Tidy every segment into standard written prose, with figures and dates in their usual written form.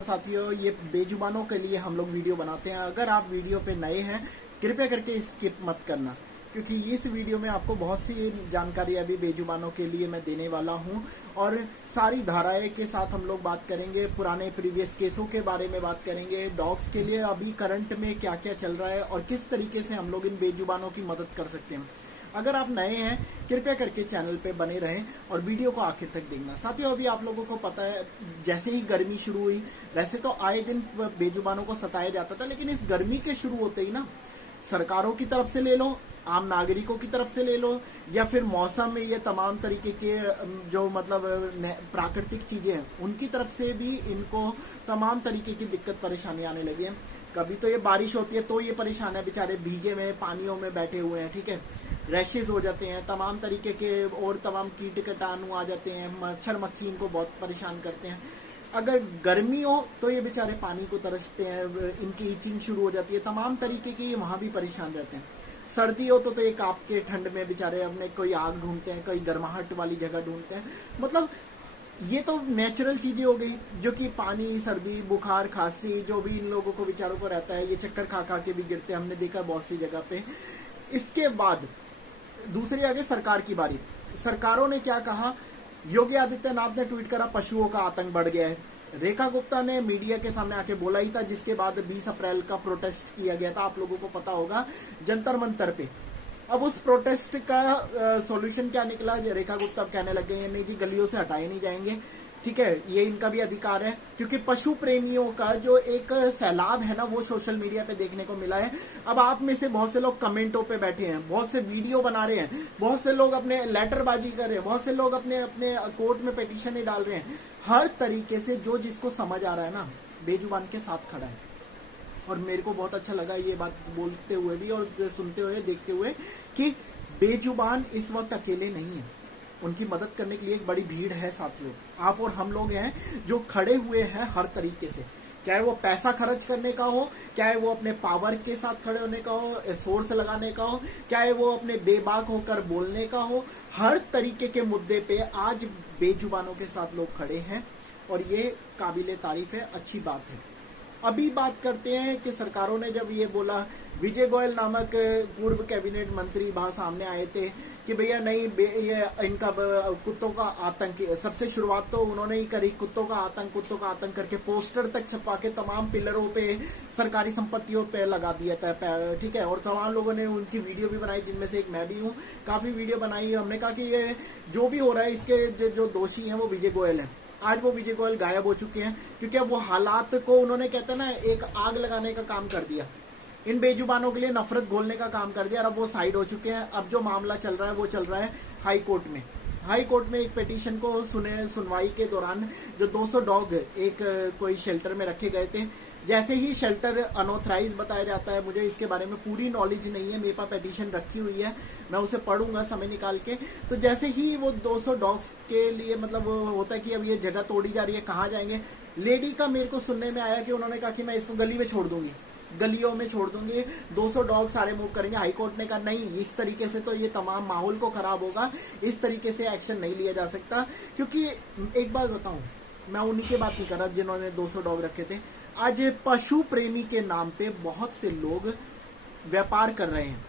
साथियों, ये बेजुबानों के लिए हम लोग वीडियो बनाते हैं। अगर आप वीडियो पे नए हैं कृपया करके स्किप मत करना, क्योंकि इस वीडियो में आपको बहुत सी जानकारी अभी बेजुबानों के लिए मैं देने वाला हूं और सारी धाराएं के साथ हम लोग बात करेंगे। पुराने प्रीवियस केसों के बारे में बात करेंगे। डॉग्स के लिए अभी करंट में क्या क्या चल रहा है और किस तरीके से हम लोग इन बेजुबानों की मदद कर सकते हैं। अगर आप नए हैं कृपया करके चैनल पे बने रहें और वीडियो को आखिर तक देखना। साथियों, अभी आप लोगों को पता है जैसे ही गर्मी शुरू हुई, वैसे तो आए दिन बेजुबानों को सताया जाता था, लेकिन इस गर्मी के शुरू होते ही ना सरकारों की तरफ से ले लो, आम नागरिकों की तरफ से ले लो, या फिर मौसम में ये तमाम तरीके के जो मतलब प्राकृतिक चीज़ें हैं उनकी तरफ से भी इनको तमाम तरीके की दिक्कत परेशानी आने लगी है। कभी तो ये बारिश होती है तो ये परेशान है, बेचारे भीगे में पानियों में बैठे हुए हैं, ठीक है, रैशेज हो जाते हैं, तमाम तरीके के और तमाम कीट कीटाणु आ जाते हैं, मच्छर मक्खी इनको बहुत परेशान करते हैं। अगर गर्मी हो तो ये बेचारे पानी को तरसते हैं, इनकी ईचिंग शुरू हो जाती है, तमाम तरीके के ये वहाँ भी परेशान रहते हैं। सर्दी हो तो ये कांप के ठंड में बेचारे अपने कोई आग ढूंढते हैं, कोई गर्माहट वाली जगह ढूंढते हैं। मतलब ये तो नेचुरल चीज़ें हो गई जो कि पानी, सर्दी, बुखार, खांसी जो भी इन लोगों को बेचारों को रहता है, ये चक्कर खा खा के भी गिरते हैं, हमने देखा बहुत सी जगह पे। इसके बाद दूसरी आगे सरकार की बारी। सरकारों ने क्या कहा? योगी आदित्यनाथ ने ट्वीट करा पशुओं का आतंक बढ़ गया है। रेखा गुप्ता ने मीडिया के सामने आके बोला ही था, जिसके बाद 20 अप्रैल का प्रोटेस्ट किया गया था, आप लोगों को पता होगा, जंतर मंतर पे। अब उस प्रोटेस्ट का सॉल्यूशन क्या निकला? रेखा गुप्ता कहने लग गए नहीं जी, गलियों से हटाए नहीं जाएंगे, ठीक है, ये इनका भी अधिकार है। क्योंकि पशु प्रेमियों का जो एक सैलाब है ना वो सोशल मीडिया पे देखने को मिला है। अब आप में से बहुत से लोग कमेंटों पे बैठे हैं, बहुत से वीडियो बना रहे हैं, बहुत से लोग अपने लेटरबाजी कर रहे हैं, बहुत से लोग अपने अपने कोर्ट में पिटीशन ही डाल रहे हैं। हर तरीके से जो जिसको समझ आ रहा है ना बेजुबान के साथ खड़ा है। और मेरे को बहुत अच्छा लगा ये बात बोलते हुए भी और सुनते हुए, देखते हुए, कि बेजुबान इस वक्त अकेले नहीं है, उनकी मदद करने के लिए एक बड़ी भीड़ है। साथियों, आप और हम लोग हैं जो खड़े हुए हैं हर तरीके से, चाहे वो पैसा खर्च करने का हो, चाहे वो अपने पावर के साथ खड़े होने का हो, सोर्स लगाने का हो, चाहे वो अपने बेबाक होकर बोलने का हो। हर तरीके के मुद्दे पे आज बेजुबानों के साथ लोग खड़े हैं और ये काबिले तारीफ है, अच्छी बात है। अभी बात करते हैं कि सरकारों ने जब ये बोला, विजय गोयल नामक पूर्व कैबिनेट मंत्री बाहर सामने आए थे कि भैया नहीं, ये इनका कुत्तों का आतंक। सबसे शुरुआत तो उन्होंने ही करी, कुत्तों का आतंक करके पोस्टर तक छपा के तमाम पिलरों पे, सरकारी संपत्तियों पे लगा दिया था, ठीक है। और तमाम लोगों ने उनकी वीडियो भी बनाई, जिनमें से एक मैं भी हूँ, काफ़ी वीडियो बनाई। हमने कहा कि ये जो भी हो रहा है इसके जो दोषी हैं वो विजय गोयल हैं। आज वो विजय गोयल गायब हो चुके हैं, क्योंकि अब वो हालात को उन्होंने, कहते हैं ना, एक आग लगाने का काम कर दिया, इन बेजुबानों के लिए नफरत घोलने का काम कर दिया और अब वो साइड हो चुके हैं। अब जो मामला चल रहा है वो चल रहा है हाई कोर्ट में। हाई कोर्ट में एक पिटीशन को सुनवाई के दौरान जो 200 डॉग एक कोई शेल्टर में रखे गए थे, जैसे ही शेल्टर अनऑथराइज बताया जाता है, मुझे इसके बारे में पूरी नॉलेज नहीं है, मेरे पास पिटीशन रखी हुई है, मैं उसे पढ़ूंगा समय निकाल के। तो जैसे ही वो 200 डॉग्स के लिए मतलब होता है कि अब ये जगह तोड़ी जा रही है, कहाँ जाएंगे, लेडी का मेरे को सुनने में आया कि उन्होंने कहा कि मैं इसको गली में छोड़ दूंगी, गलियों में छोड़ दूंगी, 200 डॉग सारे मूव करेंगे। हाई कोर्ट ने कहा नहीं, इस तरीके से तो ये तमाम माहौल को खराब होगा, इस तरीके से एक्शन नहीं लिया जा सकता। क्योंकि एक बात बताऊं, मैं उन्हीं की बात नहीं कर रहा जिन्होंने 200 डॉग रखे थे। आज पशु प्रेमी के नाम पे बहुत से लोग व्यापार कर रहे हैं,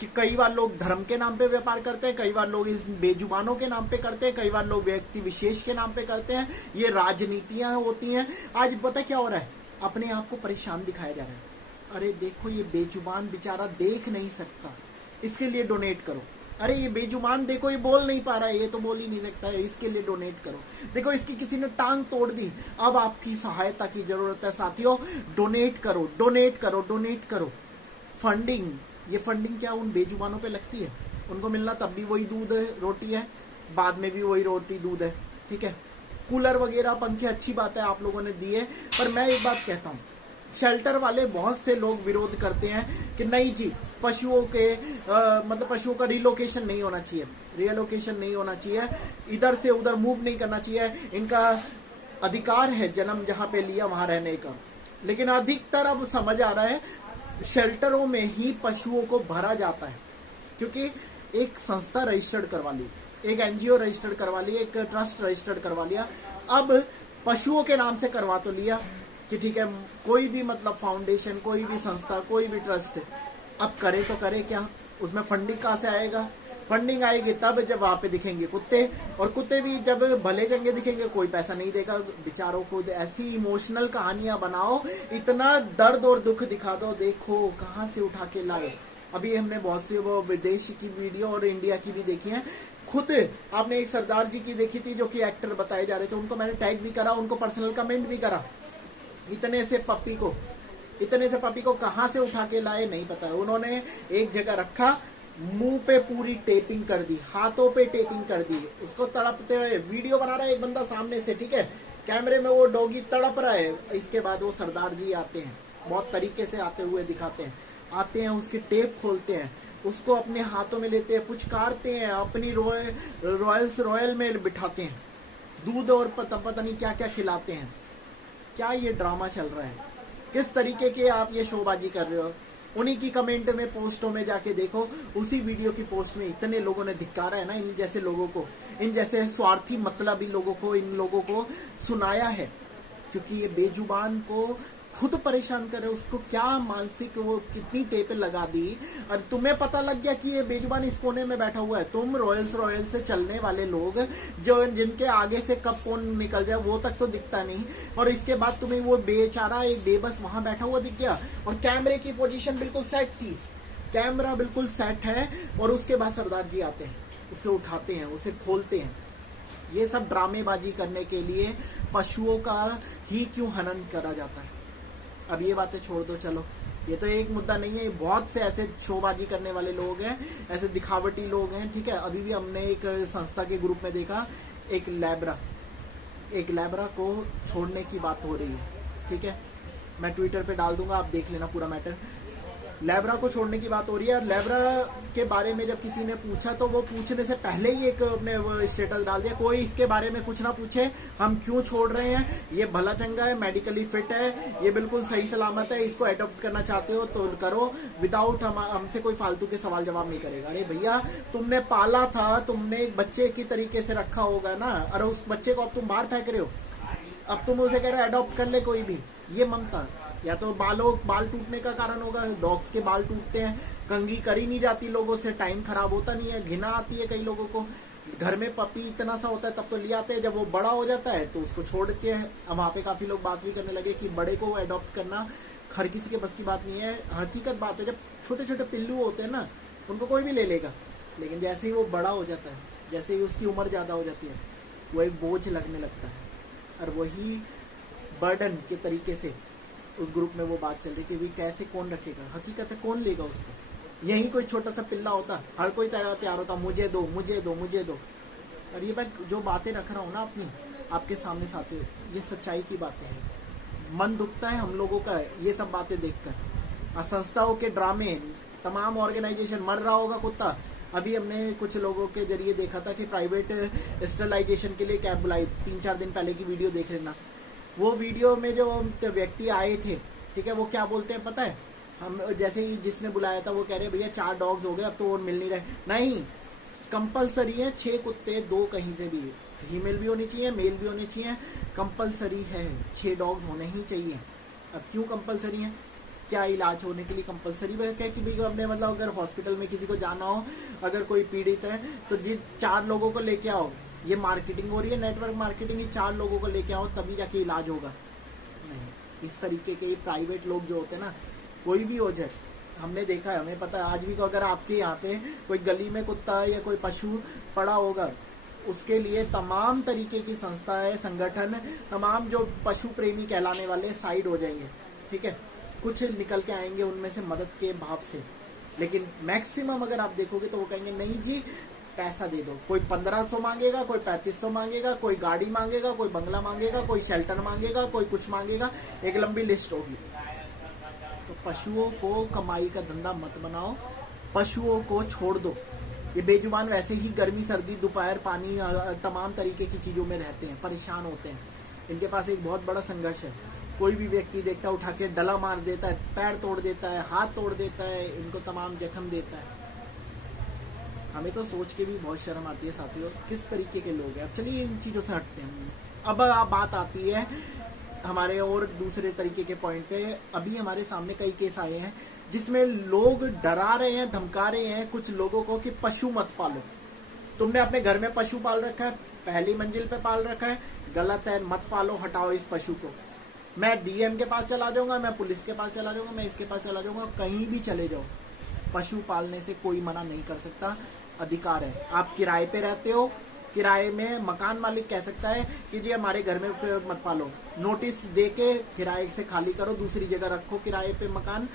कि कई बार लोग धर्म के नाम पे व्यापार करते हैं, कई बार लोग इस बेजुबानों के नाम पे करते हैं, कई बार लोग व्यक्ति विशेष के नाम पे करते हैं। ये राजनीतियां होती हैं। आज पता क्या हो रहा है, अपने आप को परेशान दिखाया जा रहा है। अरे देखो, ये बेजुबान बेचारा देख नहीं सकता, इसके लिए डोनेट करो। अरे ये बेजुबान देखो, ये बोल नहीं पा रहा है, ये तो बोल ही नहीं सकता है, इसके लिए डोनेट करो। देखो, इसकी किसी ने टांग तोड़ दी, अब आपकी सहायता की जरूरत है। साथियों, डोनेट करो, डोनेट करो, डोनेट करो। फंडिंग, ये फंडिंग क्या उन बेजुबानों पे लगती है? उनको मिलना तब भी वही दूध रोटी है, बाद में भी वही रोटी दूध है, ठीक है। कूलर वगैरह, पंखे, अच्छी बात है आप लोगों ने दिए, पर मैं एक बात कहता हूँ, शेल्टर वाले बहुत से लोग विरोध करते हैं कि नहीं जी, पशुओं के मतलब पशुओं का रिलोकेशन नहीं होना चाहिए, रिलोकेशन नहीं होना चाहिए, इधर से उधर मूव नहीं करना चाहिए, इनका अधिकार है जन्म जहाँ पे लिया वहाँ रहने का। लेकिन अधिकतर अब समझ आ रहा है शेल्टरों में ही पशुओं को भरा जाता है, क्योंकि एक संस्था रजिस्टर्ड करवा ली, एक एनजीओ रजिस्टर्ड करवा ली, एक ट्रस्ट रजिस्टर्ड करवा लिया। अब पशुओं के नाम से करवा तो लिया कि ठीक है, कोई भी मतलब फाउंडेशन, कोई भी संस्था, कोई भी ट्रस्ट, अब करे तो करे क्या, उसमें फंडिंग कहाँ से आएगा? फंडिंग आएगी तब जब वहाँ पे दिखेंगे कुत्ते, और कुत्ते भी जब भले चंगे दिखेंगे कोई पैसा नहीं देगा बेचारों को। ऐसी इमोशनल कहानियां बनाओ, इतना दर्द और दुख दिखा दो, देखो कहाँ से उठा के लाए। अभी हमने बहुत सी वो विदेश की वीडियो और इंडिया की भी देखी है। खुद आपने एक सरदार जी की देखी थी जो कि एक्टर बताए जा रहे थे, उनको मैंने टैग भी करा, उनको पर्सनल कमेंट भी करा। इतने से पपी को कहाँ से उठा के लाए नहीं पता है। उन्होंने एक जगह रखा, मुंह पे पूरी टेपिंग कर दी, हाथों पे टेपिंग कर दी, उसको तड़पते हुए वीडियो बना रहा है एक बंदा सामने से, ठीक है, कैमरे में वो डॉगी तड़प रहा है। इसके बाद वो सरदार जी आते हैं, बहुत तरीके से आते हुए दिखाते हैं, आते हैं उसकी टेप खोलते हैं, उसको अपने हाथों में लेते हैं, पुचकारते हैं, अपनी रॉयल में बिठाते हैं, दूध और पता नहीं क्या क्या खिलाते हैं। क्या ये ड्रामा चल रहा है? किस तरीके के आप ये शोबाजी कर रहे हो? उन्हीं की कमेंट में, पोस्टों में जाके देखो, उसी वीडियो की पोस्ट में इतने लोगों ने धिक्कारा है ना इन जैसे लोगों को, इन जैसे स्वार्थी मतलबी लोगों को, इन लोगों को सुनाया है, क्योंकि ये बेजुबान को खुद परेशान करे। उसको क्या मानसिक वो कितनी टेपें लगा दी, और तुम्हें पता लग गया कि ये बेजुबान इस कोने में बैठा हुआ है। तुम रॉयल से चलने वाले लोग, जो जिनके आगे से कब कौन निकल जाए वो तक तो दिखता नहीं, और इसके बाद तुम्हें वो बेचारा एक बेबस वहां बैठा हुआ दिख गया, और कैमरे की पोजीशन बिल्कुल सेट थी, कैमरा बिल्कुल सेट है, और उसके बाद सरदार जी आते हैं, उसे उठाते हैं, उसे खोलते हैं। ये सब ड्रामेबाजी करने के लिए पशुओं का ही क्यों हनन करा जाता है? अब ये बातें छोड़ दो, चलो ये तो एक मुद्दा नहीं है, बहुत से ऐसे शोबाजी करने वाले लोग हैं, ऐसे दिखावटी लोग हैं, ठीक है। अभी भी हमने एक संस्था के ग्रुप में देखा, एक लैब्रा को छोड़ने की बात हो रही है, ठीक है, मैं ट्विटर पे डाल दूंगा, आप देख लेना पूरा मैटर। लैब्रा को छोड़ने की बात हो रही है, और लैब्रा के बारे में जब किसी ने पूछा तो वो पूछने से पहले ही एक अपने वो स्टेटस डाल दिया, कोई इसके बारे में कुछ ना पूछे, हम क्यों छोड़ रहे हैं, ये भला चंगा है, मेडिकली फिट है, ये बिल्कुल सही सलामत है, इसको अडॉप्ट करना चाहते हो तो करो, विदाउट हमसे कोई फालतू के सवाल जवाब नहीं करेगा। अरे भैया, तुमने पाला था, तुमने एक बच्चे की तरीके से रखा होगा ना, अरे उस बच्चे को अब तुम बाहर फेंक रहे हो, अब तुम उसे कह रहे हो अडॉप्ट कर ले कोई भी। ये ममता या तो बाल टूटने का कारण होगा, डॉग्स के बाल टूटते हैं, कंघी करी नहीं जाती लोगों से, टाइम खराब होता नहीं है, घिना आती है कई लोगों को, घर में पपी इतना सा होता है तब तो ले आते हैं, जब वो बड़ा हो जाता है तो उसको छोड़ देते हैं। अब वहाँ पे काफ़ी लोग बात भी करने लगे कि बड़े को अडॉप्ट करना हर किसी के बस की बात नहीं है। हकीकत बात है, जब छोटे छोटे पिल्लू होते हैं ना, उनको कोई भी ले लेगा, लेकिन जैसे ही वो बड़ा हो जाता है, जैसे ही उसकी उम्र ज़्यादा हो जाती है, वो एक बोझ लगने लगता है, और वही बर्डन के तरीके से उस ग्रुप में वो बात चल रही कि भी कैसे कौन रखेगा, हकीकत है कौन लेगा उसको। यही कोई छोटा सा पिल्ला होता, हर कोई तैयार होता, मुझे दो मुझे दो मुझे दो। और ये मैं जो बातें रख रहा हूँ ना अपनी आपके सामने साथ, ये सच्चाई की बातें हैं। मन दुखता है हम लोगों का ये सब बातें देखकर, संस्थाओं के ड्रामे, तमाम ऑर्गेनाइजेशन, मर रहा होगा कुत्ता। अभी हमने कुछ लोगों के जरिए देखा था कि प्राइवेट स्टरलाइजेशन के लिए कैब बुलाई, 3-4 दिन पहले की वीडियो देख लेना। वो वीडियो में जो व्यक्ति आए थे, ठीक है, वो क्या बोलते हैं पता है, हम जैसे ही जिसने बुलाया था वो कह रहे भैया 4 डॉग्स हो गए, अब तो वो मिल नहीं रहे। नहीं, कंपलसरी है 6 कुत्ते, 2 कहीं से भी, फीमेल भी होनी चाहिए, मेल भी होनी चाहिए, कंपलसरी है, 6 डॉग्स होने ही चाहिए। अब क्यों कंपलसरी है? क्या इलाज होने के लिए कंपलसरी है कि भाई अपने मतलब अगर हॉस्पिटल में किसी को जाना हो, अगर कोई पीड़ित है तो जिन 4 लोगों को लेके आओ, ये मार्केटिंग हो रही है, नेटवर्क मार्केटिंग, ये 4 लोगों को लेके आओ तभी जाके इलाज होगा। नहीं, इस तरीके के प्राइवेट लोग जो होते हैं ना, कोई भी हो जाए, हमने देखा है, हमें पता है। आज भी अगर आपके यहाँ पे कोई गली में कुत्ता या कोई पशु पड़ा होगा, उसके लिए तमाम तरीके की संस्थाएं, संगठन, तमाम जो पशु प्रेमी कहलाने वाले साइड हो जाएंगे, ठीक है, कुछ निकल के आएंगे उनमें से मदद के भाव से। लेकिन मैक्सिमम अगर आप देखोगे तो वो कहेंगे नहीं जी पैसा दे दो। कोई 1500 मांगेगा, कोई 3500 मांगेगा, कोई गाड़ी मांगेगा, कोई बंगला मांगेगा, कोई शेल्टर मांगेगा, कोई कुछ मांगेगा, एक लंबी लिस्ट होगी। तो पशुओं को कमाई का धंधा मत बनाओ, पशुओं को छोड़ दो। ये बेजुबान वैसे ही गर्मी सर्दी दोपहर पानी तमाम तरीके की चीज़ों में रहते हैं, परेशान होते हैं, इनके पास एक बहुत बड़ा संघर्ष है। कोई भी व्यक्ति देखता है उठा के डला मार देता है, पैर तोड़ देता है, हाथ तोड़ देता है, इनको तमाम जख्म देता है। हमें तो सोच के भी बहुत शर्म आती है साथियों, किस तरीके के लोग हैं। अब चलिए इन चीज़ों से हटते हैं। अब बात आती है हमारे और दूसरे तरीके के पॉइंट पे। अभी हमारे सामने कई केस आए हैं जिसमें लोग डरा रहे हैं, धमका रहे हैं कुछ लोगों को कि पशु मत पालो। तुमने अपने घर में पशु पाल रखा है, पहली मंजिल पे पाल रखा है, गलत है, मत पालो, हटाओ इस पशु को। मैं डीएम के पास चला जाऊंगा, मैं पुलिस के पास चला जाऊंगा, मैं इसके पास चला जाऊंगा, कहीं भी चले जाओ, पशु पालने से कोई मना नहीं कर सकता, अधिकार है। आप किराए पे रहते हो, किराए में मकान मालिक कह सकता है कि जी हमारे घर में मत पालो, नोटिस दे के किराए से खाली करो, दूसरी जगह रखो किराए पे मकान।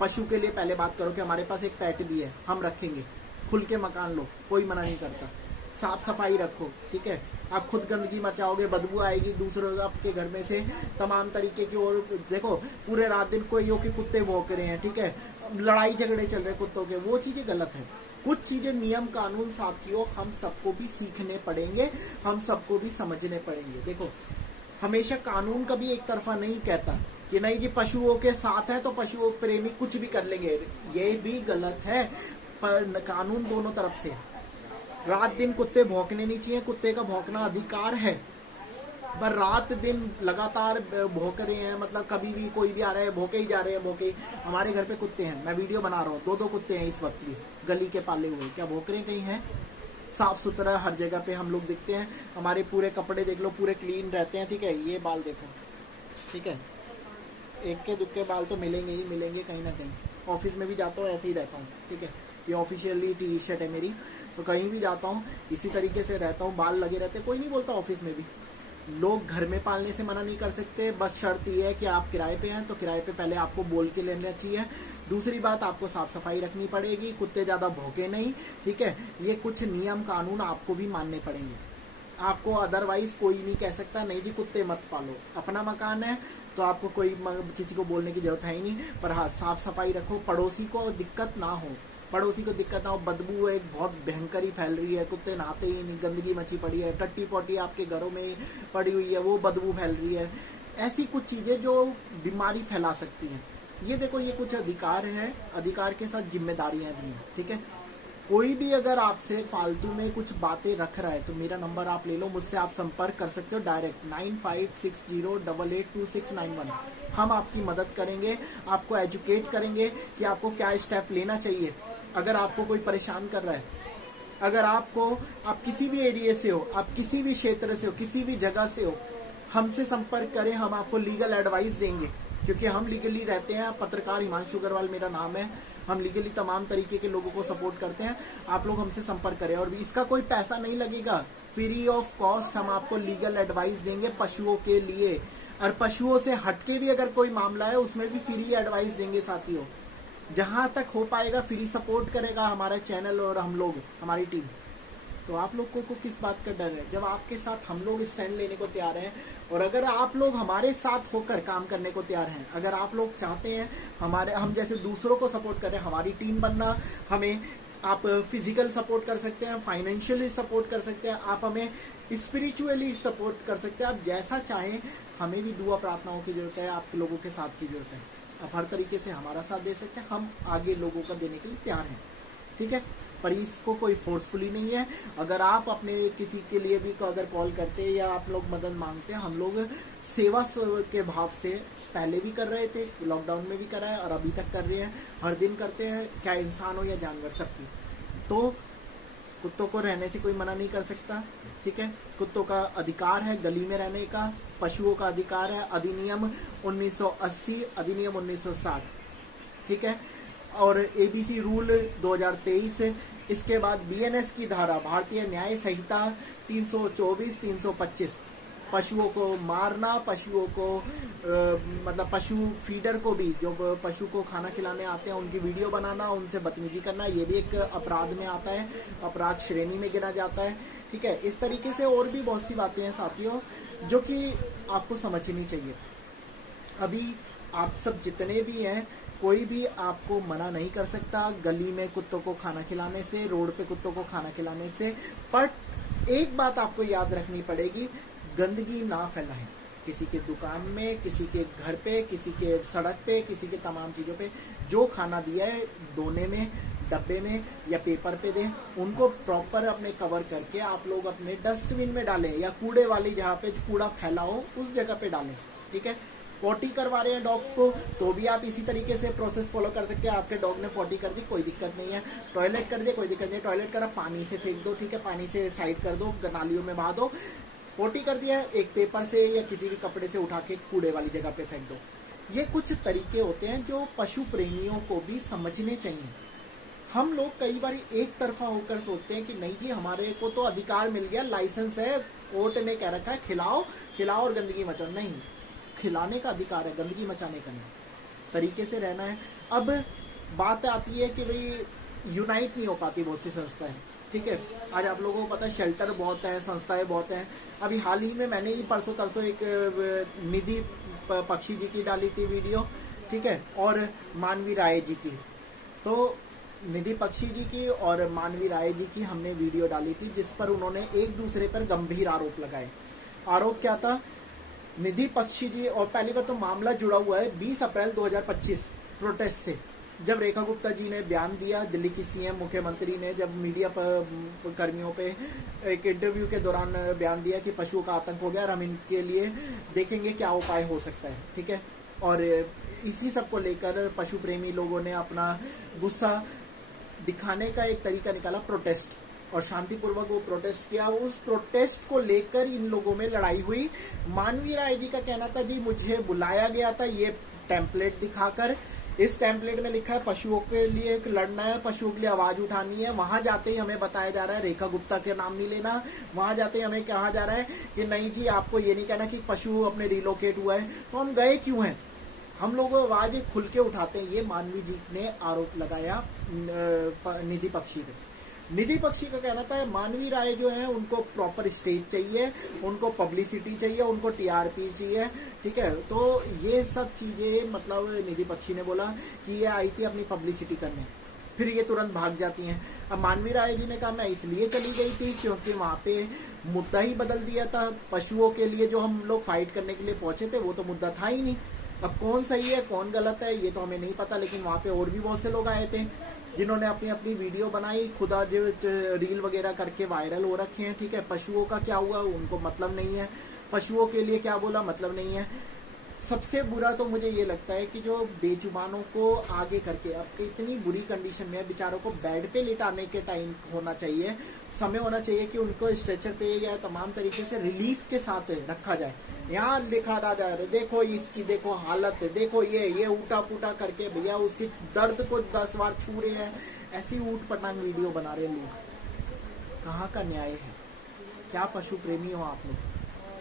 पशु के लिए पहले बात करो कि हमारे पास एक पेट भी है, हम रखेंगे, खुल के मकान लो, कोई मना नहीं करता। साफ सफाई रखो, ठीक है। आप खुद गंदगी मचाओगे, बदबू आएगी, दूसरों आपके घर में से तमाम तरीके की। और देखो पूरे रात दिन कोई हो कि कुत्ते भौंक रहे हैं, ठीक है, लड़ाई झगड़े चल रहे हैं कुत्तों के, वो चीजें गलत है। कुछ चीजें नियम कानून साथियों हम सबको भी सीखने पड़ेंगे, हम सबको भी समझने पड़ेंगे। देखो हमेशा कानून कभी एक तरफा नहीं कहता कि नहीं जी पशुओं के साथ है तो पशुओं प्रेमी कुछ भी कर लेंगे, ये भी गलत है। पर कानून दोनों तरफ से है। रात दिन कुत्ते भौंकने नहीं चाहिए, कुत्ते का भौंकना अधिकार है, पर रात दिन लगातार भौंक रहे हैं, मतलब कभी भी कोई भी आ रहा है भौंके ही जा रहे हैं, भौंके। हमारे घर पे कुत्ते हैं, मैं वीडियो बना रहा हूँ, 2 कुत्ते हैं इस वक्त भी गली के पाले हुए, क्या भौंक रहे हैं? कहीं हैं? साफ सुथरा हर जगह पे हम लोग दिखते हैं, हमारे पूरे कपड़े देख लो पूरे क्लीन रहते हैं, ठीक है। ये बाल देखो, ठीक है, एक के दुक्के बाल तो मिलेंगे ही मिलेंगे कहीं ना कहीं। ऑफिस में भी जाता हूँ ऐसे ही रहता हूँ, ठीक है, ये ऑफिशियली टी शर्ट है मेरी, तो कहीं भी जाता हूँ इसी तरीके से रहता हूँ, बाल लगे रहते, कोई नहीं बोलता। ऑफिस में भी लोग घर में पालने से मना नहीं कर सकते, बस शर्त ये है कि आप किराए पे हैं तो किराए पे पहले आपको बोल के लेना चाहिए। दूसरी बात, आपको साफ सफाई रखनी पड़ेगी, कुत्ते ज़्यादा भौंके नहीं, ठीक है। ये कुछ नियम कानून आपको भी मानने पड़ेंगे, आपको अदरवाइज कोई नहीं कह सकता नहीं जी कुत्ते मत पालो। अपना मकान है तो आपको कोई किसी को बोलने की जरूरत है ही नहीं, पर हाँ साफ सफाई रखो, पड़ोसी को दिक्कत ना हो, पड़ोसी को दिक्कत ना हो। बदबू एक बहुत भयंकर ही फैल रही है, कुत्ते नहाते ही नहीं, गंदगी मची पड़ी है, टट्टी पोटी आपके घरों में पड़ी हुई है, वो बदबू फैल रही है। ऐसी कुछ चीज़ें जो बीमारी फैला सकती हैं। ये देखो ये कुछ अधिकार है, अधिकार के साथ जिम्मेदारियां भी हैं, ठीक है। कोई भी अगर आपसे फालतू में कुछ बातें रख रहा है तो मेरा नंबर आप ले लो, मुझसे आप संपर्क कर सकते हो डायरेक्ट 9560882691। हम आपकी मदद करेंगे, आपको एजुकेट करेंगे कि आपको क्या स्टेप लेना चाहिए। अगर आपको कोई परेशान कर रहा है, अगर आप किसी भी एरिया से हो, आप किसी भी क्षेत्र से हो, किसी भी जगह से हो, हमसे संपर्क करें, हम आपको लीगल एडवाइस देंगे, क्योंकि हम लीगली रहते हैं। पत्रकार हिमांशु अग्रवाल मेरा नाम है, हम लीगली तमाम तरीके के लोगों को सपोर्ट करते हैं। आप लोग हमसे संपर्क करें, और भी इसका कोई पैसा नहीं लगेगा, फ्री ऑफ कॉस्ट हम आपको लीगल एडवाइस देंगे पशुओं के लिए। और पशुओं से हटके भी अगर कोई मामला है उसमें भी फ्री एडवाइस देंगे साथियों। जहां तक हो पाएगा फ्री सपोर्ट करेगा हमारा चैनल और हम लोग, हमारी टीम। तो आप लोगों को किस बात का डर है जब आपके साथ हम लोग स्टैंड लेने को तैयार हैं। और अगर आप लोग हमारे साथ होकर काम करने को तैयार हैं, अगर आप लोग चाहते हैं हम जैसे दूसरों को सपोर्ट करें, हमारी टीम बनना, हमें आप फिजिकल सपोर्ट कर सकते हैं, फाइनेंशियली सपोर्ट कर सकते हैं, आप हमें स्पिरिचुअली सपोर्ट कर सकते हैं, आप जैसा चाहें। हमें भी दुआ प्रार्थनाओं की जरूरत है, आप लोगों के साथ की जरूरत है। आप हर तरीके से हमारा साथ दे सकते हैं, हम आगे लोगों का देने के लिए तैयार हैं, ठीक है। पर इसको कोई फोर्सफुली नहीं है। अगर आप अपने किसी के लिए भी अगर कॉल करते हैं या आप लोग मदद मांगते हैं, हम लोग सेवा के भाव से पहले भी कर रहे थे, लॉकडाउन में भी करा है और अभी तक कर रहे हैं, हर दिन करते हैं, क्या इंसान हो या जानवर, सबकी। तो कुत्तों को रहने से कोई मना नहीं कर सकता, ठीक है। कुत्तों का अधिकार है गली में रहने का, पशुओं का अधिकार है, अधिनियम 1980, अधिनियम 1960, ठीक है। और एबीसी रूल 2023, इसके बाद बीएनएस की धारा, भारतीय न्याय संहिता 324, 325, पशुओं को मारना, पशुओं को मतलब पशु फीडर को भी, जो पशु को खाना खिलाने आते हैं उनकी वीडियो बनाना, उनसे बदतमीजी करना, ये भी एक अपराध में आता है, अपराध श्रेणी में गिना जाता है, ठीक है। इस तरीके से और भी बहुत सी बातें हैं साथियों जो कि आपको समझनी चाहिए। अभी आप सब जितने भी हैं, कोई भी आपको मना नहीं कर सकता गली में कुत्तों को खाना खिलाने से, रोड पे कुत्तों को खाना खिलाने से। पर एक बात आपको याद रखनी पड़ेगी, गंदगी ना फैलाएं किसी के दुकान में, किसी के घर पे, किसी के सड़क पे, किसी के तमाम चीज़ों पे। जो खाना दिया है डोने में डब्बे में या पेपर पे दें, उनको प्रॉपर अपने कवर करके आप लोग अपने डस्टबिन में डालें या कूड़े वाली जहाँ पे कूड़ा फैला हो उस जगह पे डालें। ठीक है, पॉटी करवा रहे हैं डॉग्स को तो भी आप इसी तरीके से प्रोसेस फॉलो कर सकते हैं। आपके डॉग ने पॉटी कर दी, कोई दिक्कत नहीं है। टॉयलेट कर दिया, कोई दिक्कत नहीं है। टॉयलेट करा, पानी से फेंक दो, ठीक है, पानी से साइड कर दो, नालियों में बहा दो। पॉटी कर दिया, एक पेपर से या किसी भी कपड़े से उठा के कूड़े वाली जगह पे फेंक दो। ये कुछ तरीके होते हैं जो पशु प्रेमियों को भी समझने चाहिए। हम लोग कई बार एक तरफा होकर सोचते हैं कि नहीं जी हमारे को तो अधिकार मिल गया, लाइसेंस है, कोर्ट ने कह रखा है खिलाओ खिलाओ और गंदगी मचाओ। नहीं, खिलाने का अधिकार है, गंदगी मचाने का नहीं। तरीके से रहना है। अब बात आती है कि भाई यूनाइट नहीं हो पाती बहुत सी संस्थाएं। ठीक है, आज आप लोगों को पता है शेल्टर बहुत हैं, संस्थाएं बहुत हैं। अभी हाल ही में मैंने ही परसों तरसों एक निधि पक्षी जी की डाली थी वीडियो, ठीक है, और मानवी राय जी की। तो निधि पक्षी जी की और मानवी राय जी की हमने वीडियो डाली थी जिस पर उन्होंने एक दूसरे पर गंभीर आरोप लगाए। आरोप क्या था? निधि पक्षी जी, और पहली बार तो मामला जुड़ा हुआ है 20 अप्रैल 2025 प्रोटेस्ट से, जब रेखा गुप्ता जी ने बयान दिया। दिल्ली की सीएम मुख्यमंत्री ने जब मीडिया पर कर्मियों पे एक इंटरव्यू के दौरान बयान दिया कि पशुओं का आतंक हो गया और हम इनके लिए देखेंगे क्या उपाय हो सकता है। ठीक है, और इसी सब को लेकर पशु प्रेमी लोगों ने अपना गुस्सा दिखाने का एक तरीका निकाला, प्रोटेस्ट, और शांतिपूर्वक वो प्रोटेस्ट किया। उस प्रोटेस्ट को लेकर इन लोगों में लड़ाई हुई। मानवी राय जी का कहना था जी मुझे बुलाया गया था ये टेम्पलेट दिखाकर, इस टेम्पलेट में लिखा है पशुओं के लिए लड़ना है, पशुओं के लिए आवाज उठानी है। वहां जाते ही हमें बताया जा रहा है रेखा गुप्ता के नाम नहीं लेना। वहां जाते ही हमें कहा जा रहा है कि नहीं जी आपको ये नहीं कहना कि पशु अपने रिलोकेट हुआ है। तो हम गए क्यों हैं? हम लोग आवाज खुल के उठाते हैं। ये मानवी जी ने आरोप लगाया निधि पक्षी पे। निधि पक्षी का कहना था मानवी राय जो है उनको प्रॉपर स्टेज चाहिए, उनको पब्लिसिटी चाहिए, उनको टीआरपी चाहिए। ठीक है, तो ये सब चीज़ें मतलब निधि पक्षी ने बोला कि ये आई थी अपनी पब्लिसिटी करने, फिर ये तुरंत भाग जाती हैं। अब मानवी राय जी ने कहा मैं इसलिए चली गई थी क्योंकि वहाँ पे मुद्दा ही बदल दिया था। पशुओं के लिए जो हम लोग फाइट करने के लिए पहुंचे थे वो तो मुद्दा था ही नहीं। अब कौन सही है कौन गलत है ये तो हमें नहीं पता, लेकिन वहाँ पे और भी बहुत से लोग आए थे जिन्होंने अपनी अपनी वीडियो बनाई, खुदा जो रील वगैरह करके वायरल हो रखे हैं। ठीक है, पशुओं का क्या हुआ उनको मतलब नहीं है, पशुओं के लिए क्या बोला मतलब नहीं है। सबसे बुरा तो मुझे ये लगता है कि जो बेजुबानों को आगे करके, अब इतनी बुरी कंडीशन में है बेचारों को बेड पे लिटाने के टाइम होना चाहिए, समय होना चाहिए कि उनको स्ट्रेचर पे या तमाम तरीके से रिलीफ के साथ रखा जाए। यहाँ लिखा ना जाए देखो इसकी देखो हालत, देखो ये उल्टा पुटा करके भैया उसकी दर्द को 10 बार छू रहे हैं। ऐसी ऊट पटांग वीडियो बना रहे लोग। कहाँ का न्याय है? क्या पशु प्रेमी हो आप लोग?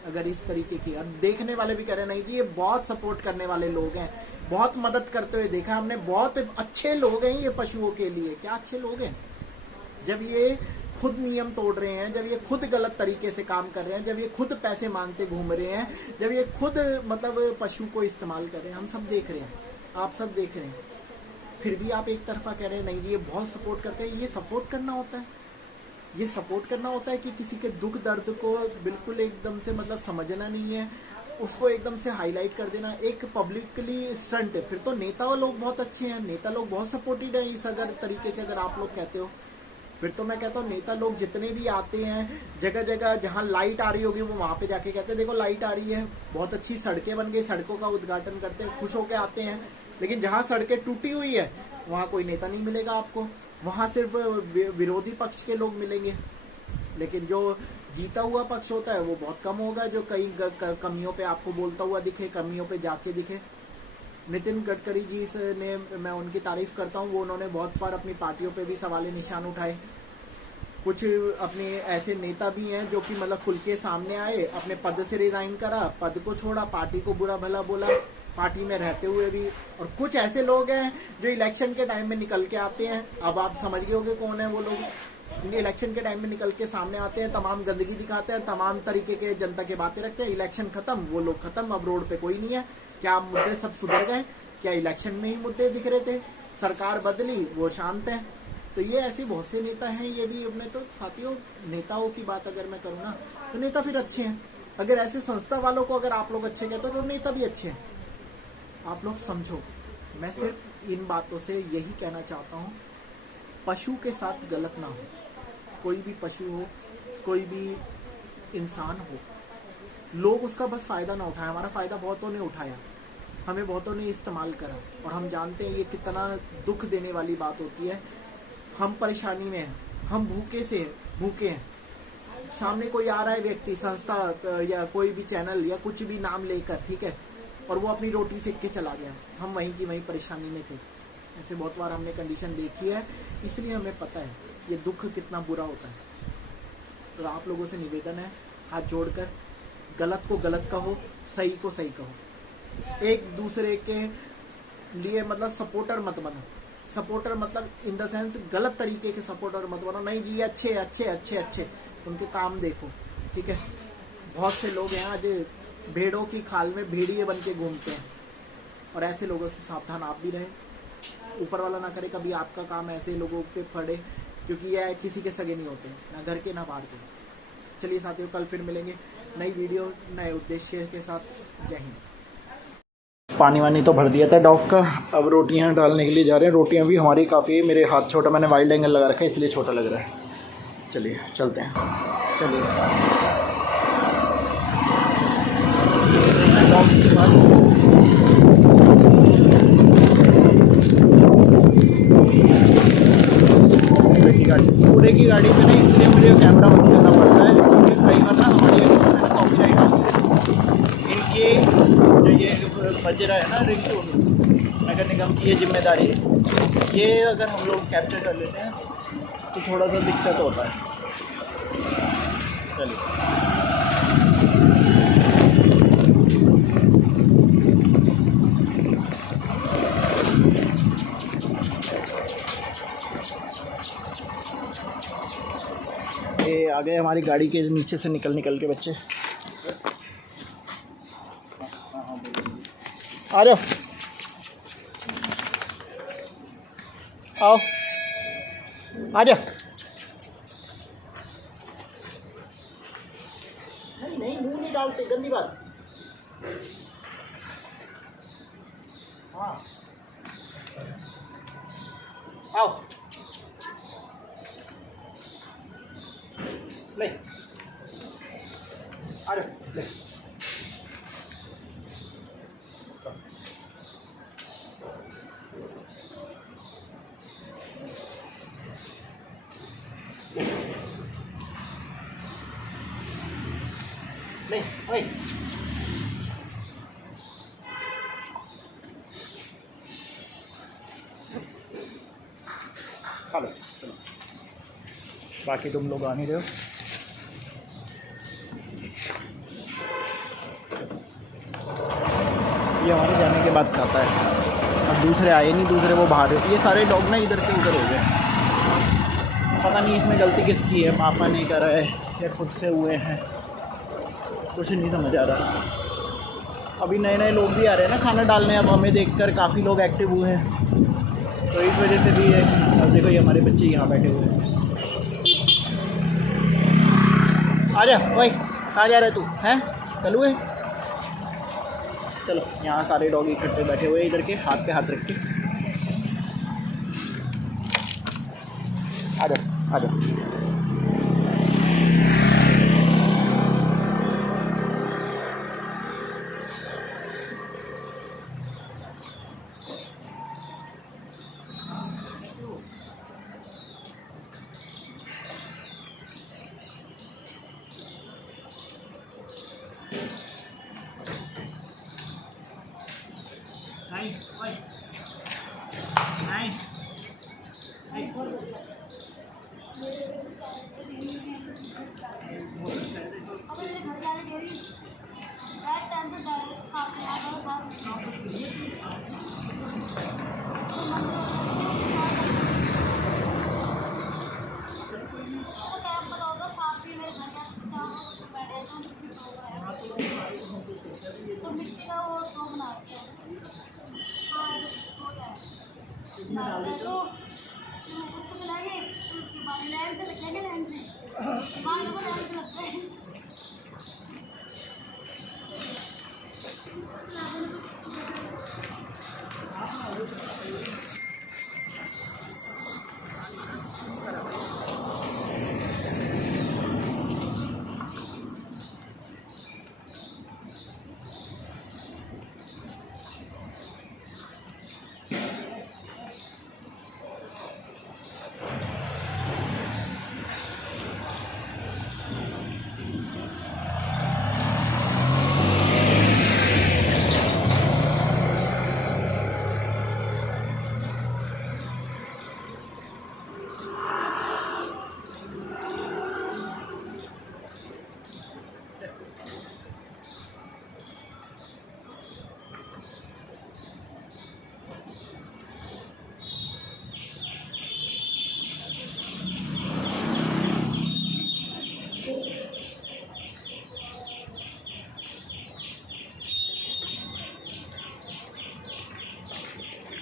अगर इस तरीके की, और देखने वाले भी कह रहे नहीं जी ये बहुत सपोर्ट करने वाले लोग हैं, बहुत मदद करते हुए देखा हमने, बहुत अच्छे लोग हैं ये पशुओं के लिए। क्या अच्छे लोग हैं? जब ये खुद नियम तोड़ रहे हैं, जब ये खुद गलत तरीके से काम कर रहे हैं, जब ये खुद पैसे मांगते घूम रहे हैं, जब ये खुद मतलब पशु को इस्तेमाल कर रहे हैं, हम सब देख रहे हैं, आप सब देख रहे हैं, फिर भी आप एक तरफा कह रहे हैं नहीं जी ये बहुत सपोर्ट करते हैं। ये सपोर्ट करना होता है? ये सपोर्ट करना होता है कि किसी के दुख दर्द को बिल्कुल एकदम से मतलब समझना नहीं है, उसको एकदम से हाईलाइट कर देना, एक पब्लिकली स्टंट है। फिर तो नेता लोग बहुत अच्छे हैं, नेता लोग बहुत सपोर्टेड है इस अगर तरीके से अगर आप लोग कहते हो, फिर तो मैं कहता हूँ नेता लोग जितने भी आते हैं जगह जगह जहाँ लाइट आ रही होगी वो वहाँ पे जाके कहते हैं देखो लाइट आ रही है, बहुत अच्छी सड़कें बन गई, सड़कों का उद्घाटन करते हैं, खुश होकर आते हैं। लेकिन जहाँ सड़कें टूटी हुई है वहाँ कोई नेता नहीं मिलेगा आपको, वहाँ सिर्फ विरोधी पक्ष के लोग मिलेंगे। लेकिन जो जीता हुआ पक्ष होता है वो बहुत कम होगा, जो कई कमियों पे आपको बोलता हुआ दिखे, कमियों पे जाके दिखे। नितिन गडकरी जी से ने मैं उनकी तारीफ करता हूँ, वो उन्होंने बहुत बार अपनी पार्टियों पे भी सवाल निशान उठाए। कुछ अपने ऐसे नेता भी हैं जो कि मतलब खुल के सामने आए, अपने पद से रिजाइन करा, पद को छोड़ा, पार्टी को बुरा भला बोला पार्टी में रहते हुए भी। और कुछ ऐसे लोग हैं जो इलेक्शन के टाइम में निकल के आते हैं, अब आप समझ गए होंगे कौन है वो लोग। इलेक्शन के टाइम में निकल के सामने आते हैं, तमाम गंदगी दिखाते हैं, तमाम तरीके के जनता के बातें रखते हैं। इलेक्शन खत्म, वो लोग खत्म, अब रोड पे कोई नहीं है। क्या मुद्दे सब सुधर गए? क्या इलेक्शन में ही मुद्दे दिख रहे थे? सरकार बदली, वो शांत है। तो ये ऐसे बहुत से नेता हैं। ये भी अपने तो साथियों नेताओं की बात अगर मैं करूँ ना तो नेता फिर अच्छे हैं। अगर ऐसे संस्था वालों को अगर आप लोग अच्छे कहते हो तो नेता भी अच्छे हैं। आप लोग समझो, मैं सिर्फ इन बातों से यही कहना चाहता हूँ पशु के साथ गलत ना हो। कोई भी पशु हो, कोई भी इंसान हो, लोग उसका बस फ़ायदा ना उठाएं। हमारा फ़ायदा बहुतों ने उठाया, हमें बहुतों ने इस्तेमाल करा, और हम जानते हैं ये कितना दुख देने वाली बात होती है। हम परेशानी में हैं, हम भूखे हैं, सामने कोई आ रहा है व्यक्ति, संस्था या कोई भी चैनल या कुछ भी नाम लेकर, ठीक है, और वो अपनी रोटी सेक के चला गया, हम वहीं की वहीं परेशानी में थे। ऐसे बहुत बार हमने कंडीशन देखी है, इसलिए हमें पता है ये दुख कितना बुरा होता है। तो आप लोगों से निवेदन है, हाथ जोड़कर, गलत को गलत कहो, सही को सही कहो। एक दूसरे के लिए मतलब सपोर्टर मत बनो। सपोर्टर मतलब इन द सेंस गलत तरीके के सपोर्टर मत बनो। नहीं जी, अच्छे अच्छे अच्छे अच्छे उनके काम देखो, ठीक है। बहुत से लोग हैं आज भेड़ों की खाल में भेड़िए बन के घूमते हैं, और ऐसे लोगों से सावधान आप भी रहें। ऊपर वाला ना करे कभी आपका काम ऐसे लोगों पे पड़े, क्योंकि यह किसी के सगे नहीं होते, ना घर के ना बाहर के। चलिए साथियों, कल फिर मिलेंगे नई वीडियो नए उद्देश्य के साथ। जय हिंद। पानी वानी तो भर दिया था डॉग का, अब रोटियां डालने के लिए जा रहे हैं। रोटियां भी हमारी काफ़ी, मेरे हाथ छोटा, मैंने वाइल्ड एंगल लगा रखा है इसलिए छोटा लग रहा है। चलिए चलते हैं, चलिए डॉग के पास। कूड़े की गाड़ी में नहीं, इसलिए मुझे कैमरा बंद करना पड़ता है, क्योंकि कई बार ना हमारे कॉपीराइट इनके जो ये बज रहा है ना रिंगटोन, नगर निगम की ये जिम्मेदारी है। ये अगर हम लोग कैप्चर कर लेते हैं तो थोड़ा सा दिक्कत होता है। चलिए ये आ गए हमारी गाड़ी के नीचे से निकल के बच्चे। आ जाओ, आओ, आ जाओ। नहीं, मुंह नहीं डालते, गंदी बात। हाँ, आओ, ले, आ जाओ, ले। नहीं, ओए, चलो चलो, बाकी तुम लोग आ नहीं रहे हो। ये हमारे जाने के बाद खाता है, अब दूसरे आए नहीं, दूसरे वो बाहर है। ये सारे डॉग ना इधर से उधर हो गए, पता नहीं इसमें गलती किसकी है, पापा नहीं कर रहे या खुद से हुए हैं, कुछ नहीं समझ आ रहा। अभी नए नए लोग भी आ रहे हैं ना खाना डालने, अब हमें देखकर काफ़ी लोग एक्टिव हुए हैं, तो इस वजह से भी है। अब देखो ये हमारे बच्चे यहाँ बैठे हुए हैं। आ जा भाई, कहाँ जा रहे तू, हैं कलू है? चलो, यहाँ सारे डॉग इकट्ठे बैठे हुए इधर के, हाथ पे हाथ रख के। आ जाओ, आ जाओ। Này, ơi. Này. Này. तो मिट्टी का वो शो बनाते हैं। तो उसको मिलाएंगे, तो उसके बाद लाइन से लगेंगे, लाइन से बाल को लाइन से लगते हैं।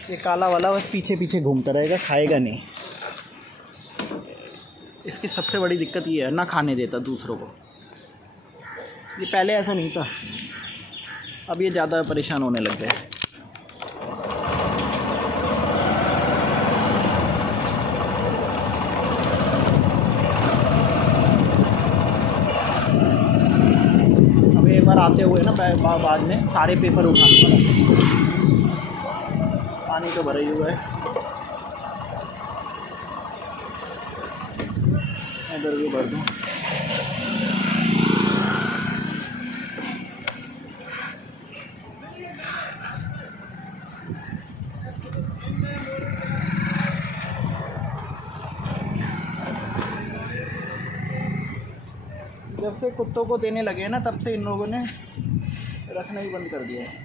ये काला वाला बस पीछे पीछे घूमता रहेगा, खाएगा नहीं। इसकी सबसे बड़ी दिक्कत ये है, ना खाने देता दूसरों को। ये पहले ऐसा नहीं था, अब ये ज़्यादा परेशान होने लग गए। अब एक बार आते हुए ना बाद में सारे पेपर उठाने पड़ा। पानी तो भरा ही हुआ है, इधर भी भर दूँ। जब से कुत्तों को देने लगे ना, तब से इन लोगों ने रखना ही बंद कर दिया है।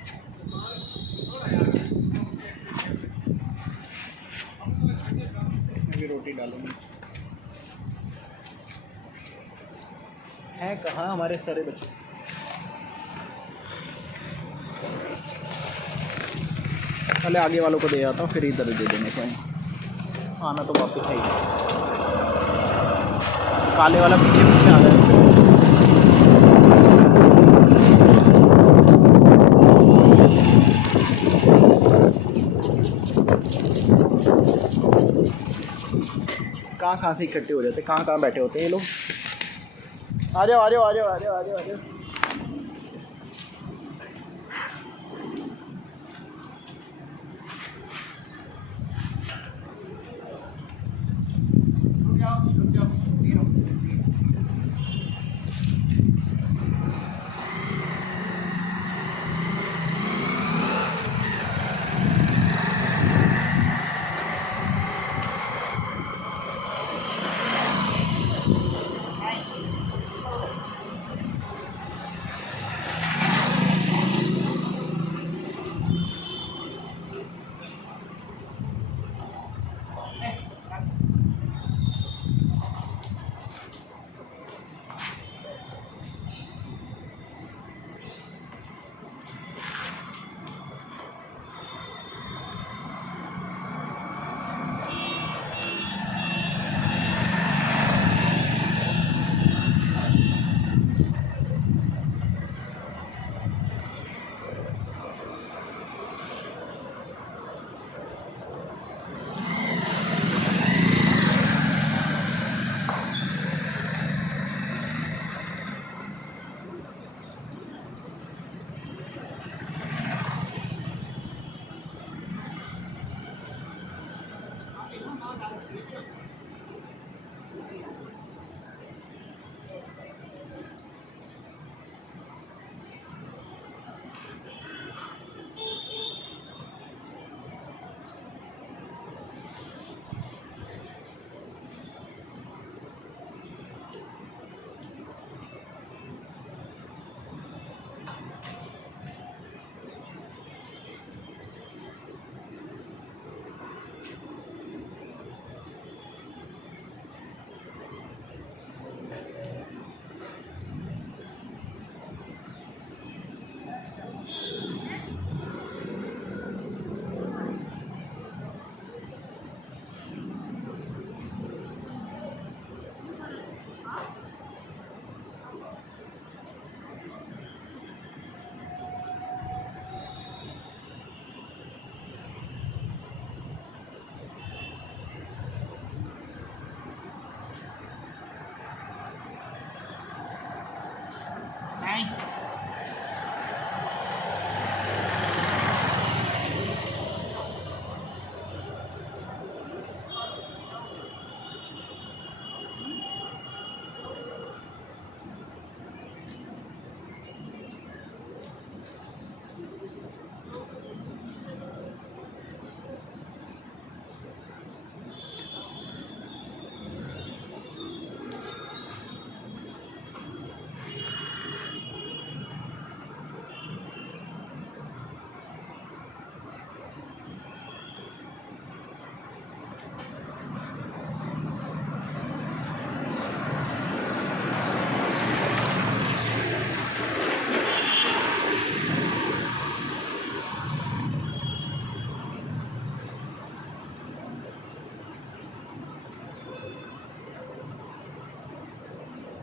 अभी रोटी डालूंगी। हैं कहाँ हमारे सारे बच्चे? पहले आगे वालों को दे आता हूँ, फिर इधर दे देने को। आना तो वापस है ही। काले वाला पीछे पीछे आ रहा है। कहाँ से इकट्ठे हो जाते, कहाँ बैठे होते हैं ये लोग। आ जाओ आ जाओ आ जाओ आ जाओ आ जाओ आ जाओ।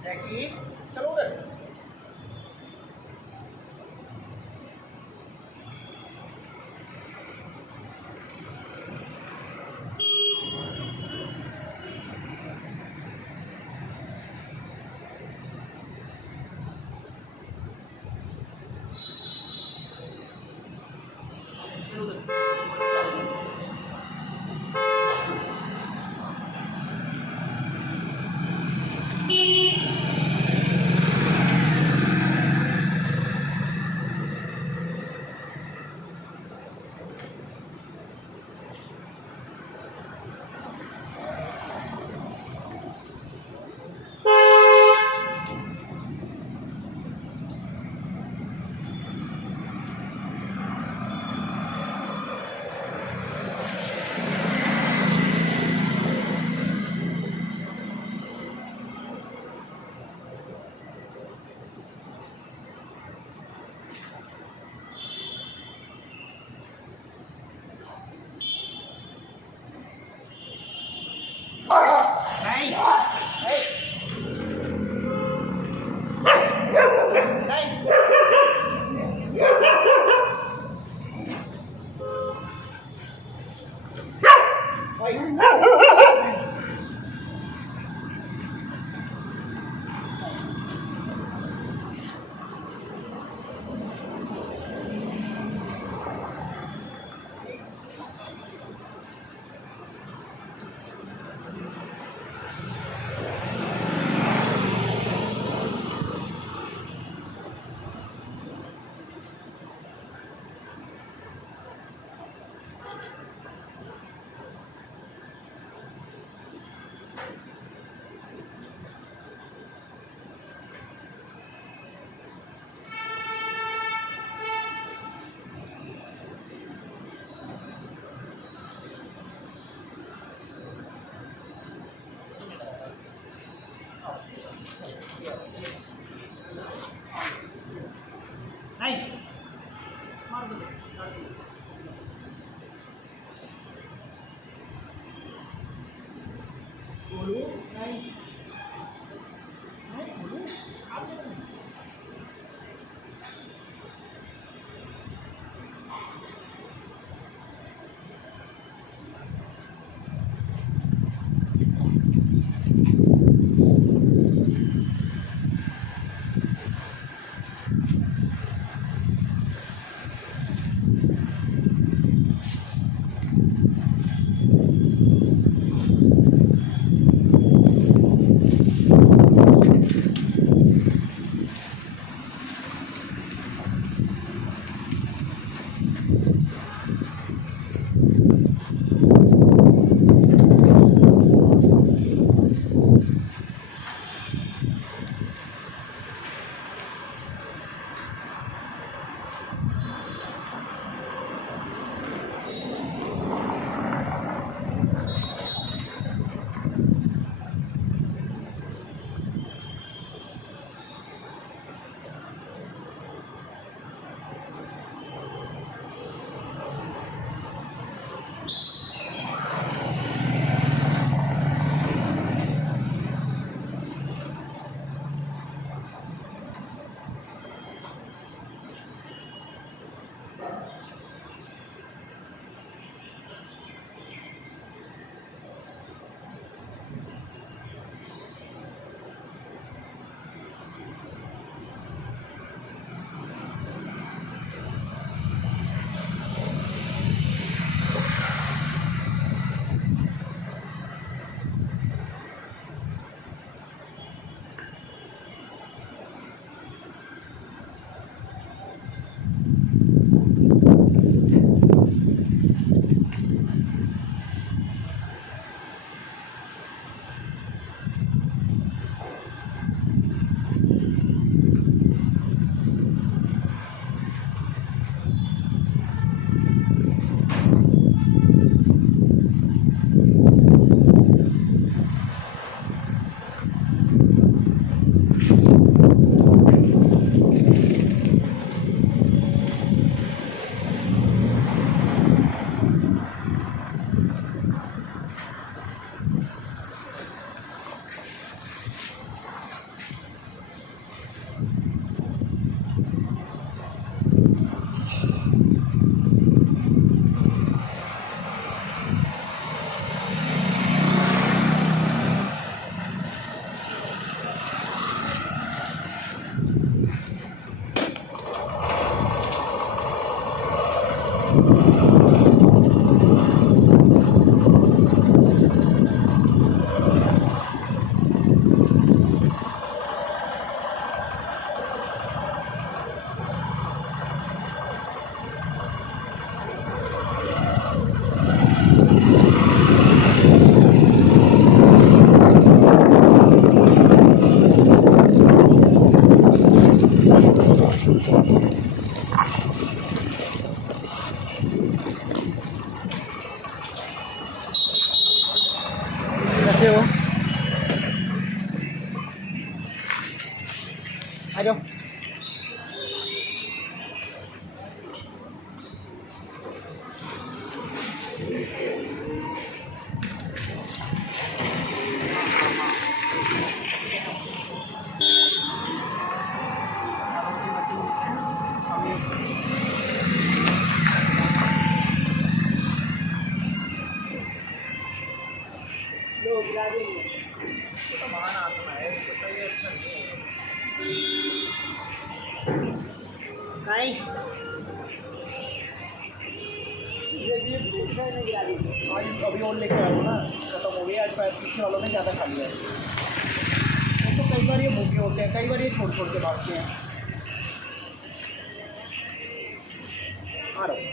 जैकी चलो उधर। Này. Này. कैसे हो? आ जाओ। नहीं आज अभी और लेके आया हूँ ना, खत्म हो गया। आज पीछे वालों ने ज़्यादा खा लिया है। तो कई बार ये भूखे होते हैं, कई बार ये छोड़ छोड़ के भागते हैं। आ रहा हूँ।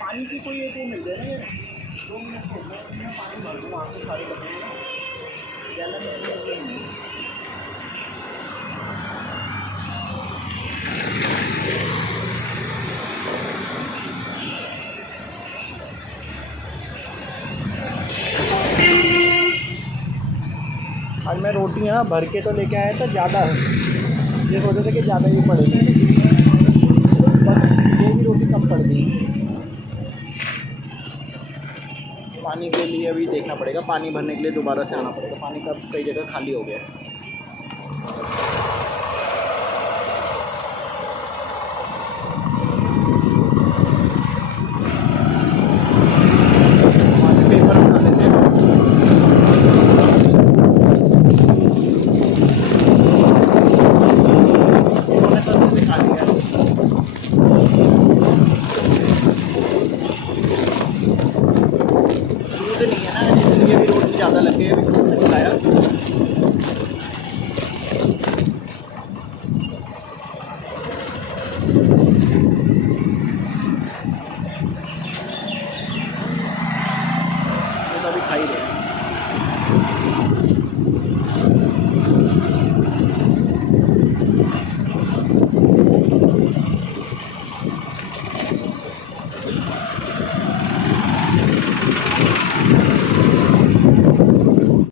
पानी की कोई एक वो मिल जाए ना, ये 2 मिनट हो गए, मैं पानी भर दूँ वहाँ से सारे बच्चे ना ज़्यादा नहीं। आज मैं रोटियाँ भर के तो लेके आया था, ज़्यादा है, ये सोचे थे कि ज़्यादा ही पड़ेगी, बस ये भी रोटी कम पड़ गई। पानी के लिए अभी देखना पड़ेगा, पानी भरने के लिए दोबारा से आना पड़ेगा। पानी का कई जगह खाली हो गया है।